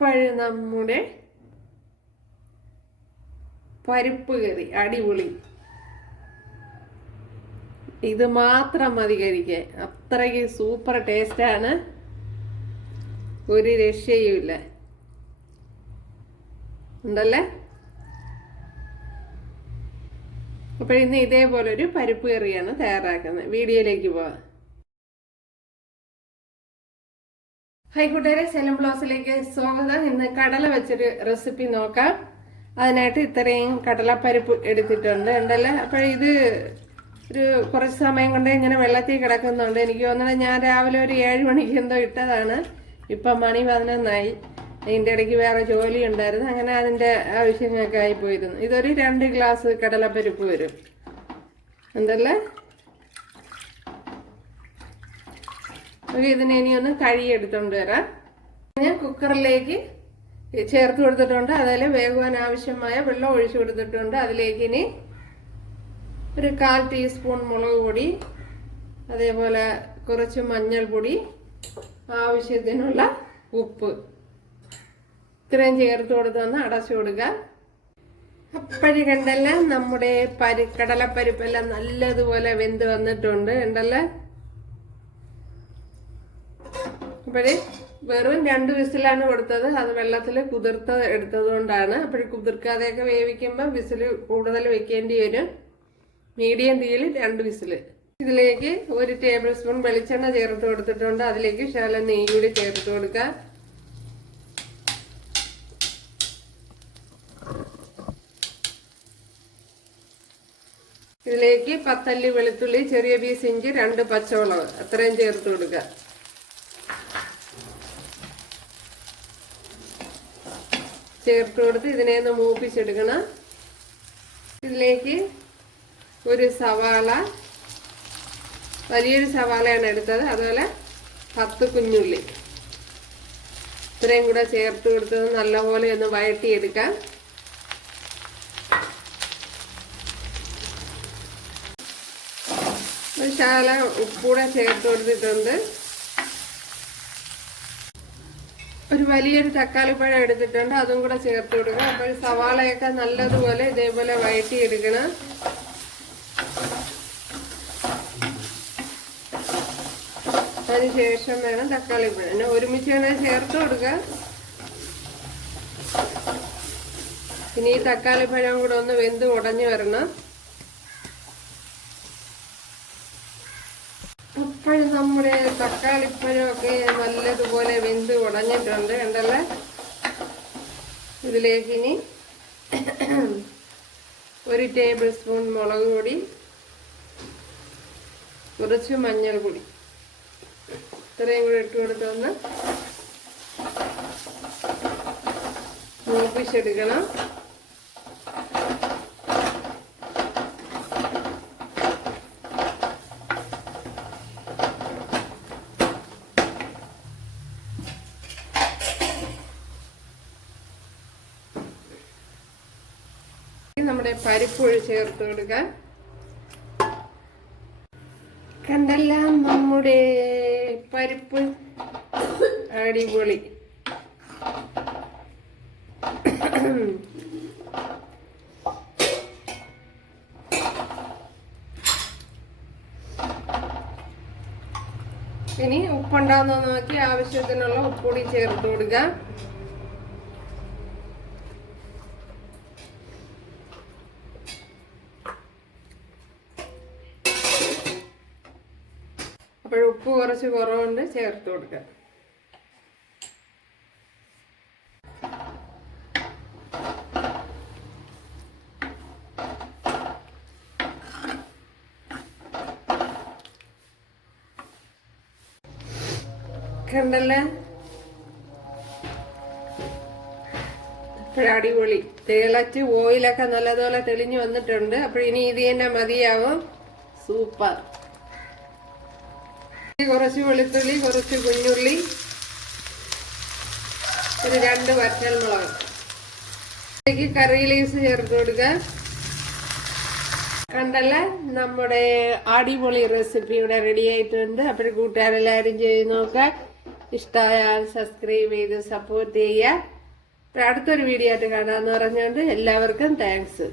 അപ്പോഴും നമ്മുടെ പരിപ്പ് കറി അടിപൊളി. ഇത് മാത്രം മതി കഴിക്കാൻ. അത്രയ്ക്ക് സൂപ്പർ ടേസ്റ്റാണ് ഒരു രക്ഷയുമില്ല ഉണ്ടല്ലേ? അപ്പോൾ ഇന്ന് ഇതേപോലെ ഒരു പരിപ്പ് കറിയാണ് തയ്യാറാക്കുന്നത്. വീഡിയോയിലേക്ക് പോവാം. ഹൈ കൂട്ടുകാരെ സെലം ബ്ലോസിലേക്ക് സ്വാഗതം. ഇന്ന് കടല വെച്ചൊരു റെസിപ്പി നോക്കാം. അതിനായിട്ട് ഇത്രയും കടലപ്പരിപ്പ് എടുത്തിട്ടുണ്ട്. ഉണ്ടല്ലേ? അപ്പോൾ ഇത് ഒരു കുറച്ച് സമയം കൊണ്ട് ഇങ്ങനെ വെള്ളത്തിൽ കിടക്കുന്നുണ്ട്. എനിക്ക് തോന്നുന്നത് ഞാൻ രാവിലെ ഒരു ഏഴ് മണിക്ക് എന്തോ ഇട്ടതാണ്. ഇപ്പം മണി പതിനൊന്നായി. അതിന്റെ ഇടയ്ക്ക് വേറെ ജോലി ഉണ്ടായിരുന്നു. അങ്ങനെ അതിന്റെ ആവശ്യങ്ങൾക്കായി പോയിരുന്നു. ഇതൊരു രണ്ട് ഗ്ലാസ് കടലപ്പരിപ്പ് വരും. എന്തല്ലേ അപ്പോൾ ഇതിനെ ഇനി ഒന്ന് കഴുകിയെടുത്തോണ്ട് വരാം. ഞാൻ കുക്കറിലേക്ക് ചേർത്ത് കൊടുത്തിട്ടുണ്ട്. അതിൽ വേകുവാൻ ആവശ്യമായ വെള്ളം ഒഴിച്ചു കൊടുത്തിട്ടുണ്ട്. അതിലേക്ക് ഇനി ഒരു കാൽ ടീസ്പൂൺ മുളക് പൊടി അതേപോലെ കുറച്ച് മഞ്ഞൾപ്പൊടി ആവശ്യത്തിനുള്ള ഉപ്പ്. ഇത്രയും ചേർത്ത് കൊടുത്തൊന്ന് അടച്ചു കൊടുക്കുക. അപ്പഴി കണ്ടല്ല നമ്മുടെ പരി കടലപ്പരിപ്പെല്ലാം നല്ലതുപോലെ വെന്ത് വന്നിട്ടുണ്ട്. ഉണ്ടല്ലേ അപ്പോഴേ വെറും രണ്ട് വിസിലാണ് കൊടുത്തത്. അത് വെള്ളത്തിൽ കുതിർത്ത് എടുത്തത് കൊണ്ടാണ് അപ്പോഴേ കുതിർക്കാതെയൊക്കെ വേവിക്കുമ്പോൾ വിസിൽ കൂടുതൽ വെക്കേണ്ടി വരും. മീഡിയം തീയിൽ രണ്ട് വിസിൽ ഇതിലേക്ക് ഒരു ടേബിൾ സ്പൂൺ വെളിച്ചെണ്ണ ചേർത്ത് കൊടുത്തിട്ടുണ്ട്. അതിലേക്ക് ശകല നെയ്യ് കൂടി ചേർത്ത് കൊടുക്കുക. ഇതിലേക്ക് പത്തല്ലി വെളുത്തുള്ളി ചെറിയ പീസ് ഇഞ്ചി രണ്ട് പച്ചമുളക്. അത്രയും ചേർത്ത് കൊടുക്കുക. ചേർത്ത് കൊടുത്ത് ഇതിനെ ഒന്ന് മൂപ്പിച്ചെടുക്കണം. ഇതിലേക്ക് ഒരു സവാള വലിയൊരു സവാളയാണ് എടുത്തത്. അതുപോലെ പത്ത് കുഞ്ഞുള്ളി. ഇത്രയും കൂടെ ചേർത്ത് കൊടുത്തത് നല്ലപോലെ ഒന്ന് വഴട്ടിയെടുക്കാം ശാല ഉപ്പൂടെ ചേർത്ത് കൊടുത്തിട്ടുണ്ട്. ഒരു വലിയൊരു തക്കാളി പഴം എടുത്തിട്ടുണ്ട്. അതും കൂടെ ചേർത്ത് കൊടുക്കുക. അപ്പോൾ സവാളയൊക്കെ നല്ലതുപോലെ ഇതേപോലെ വഴറ്റി എടുക്കണം അതിനുശേഷം വേണം തക്കാളിപ്പഴം പിന്നെ ഒരുമിച്ച് വേണേൽ ചേർത്ത് കൊടുക്കുക. ഇനി ഈ തക്കാളി പഴം കൂടെ ഒന്ന് വെന്ത് ഉടഞ്ഞു വരണം ഇപ്പോഴും നമ്മുടെ തക്കാളിപ്പഴമൊക്കെ നല്ലതുപോലെ വെന്ത് ഉടഞ്ഞിട്ടുണ്ട് കണ്ടല്ലേ? ഇതിലേക്ക് ഇനി ഒരു ടേബിൾ സ്പൂൺ മുളക് പൊടി കുറച്ച് മഞ്ഞൾ പൊടി ഇത്രയും കൂടി ഇട്ട് കൊടുത്തൊന്ന് മൂപ്പിച്ചെടുക്കണം. നമ്മുടെ പരിപ്പൊഴി ചേർത്ത് കൊടുക്കുക കണ്ടല്ല നമ്മുടെ പരിപ്പ് അടിപൊളി. ഇനി ഉപ്പുണ്ടാവുന്ന നോക്കി ആവശ്യത്തിനുള്ള ഉപ്പുകൂടി ചേർത്ത് കൊടുക്കുക അപ്പോൾ ഉപ്പ് കുറച്ച് കുറവുണ്ട് ചേർത്ത് കൊടുക്കുക കണ്ടല്ലേ? അടിപൊളി. തിളച്ച് ഓയിലൊക്കെ നല്ലതുപോലെ തെളിഞ്ഞു വന്നിട്ടുണ്ട്. അപ്പോൾ ഇനി ഇത് തന്നെ മതിയാവും. സൂപ്പർ. കുറച്ച് വെളുത്തുള്ളി കുറച്ച് കുഞ്ഞുള്ളി. ഒരു രണ്ട് വറ്റൽ മുളക്. കറി ലീവ്സ് ചേർത്ത് കൊടുക്കുക. കണ്ടല്ല? നമ്മുടെ അടിപൊളി റെസിപ്പി ഇവിടെ റെഡി ആയിട്ടുണ്ട്. അപ്പോൾ കൂട്ടുകാരെല്ലാവരും ചെയ്ത് നോക്കുക ഇഷ്ടമായാൽ സബ്സ്ക്രൈബ് ചെയ്ത് സപ്പോർട്ട് ചെയ്യുക. അടുത്തൊരു വീഡിയോ ആയിട്ട് കാണാമെന്ന് പറഞ്ഞുകൊണ്ട് എല്ലാവർക്കും താങ്ക്സ്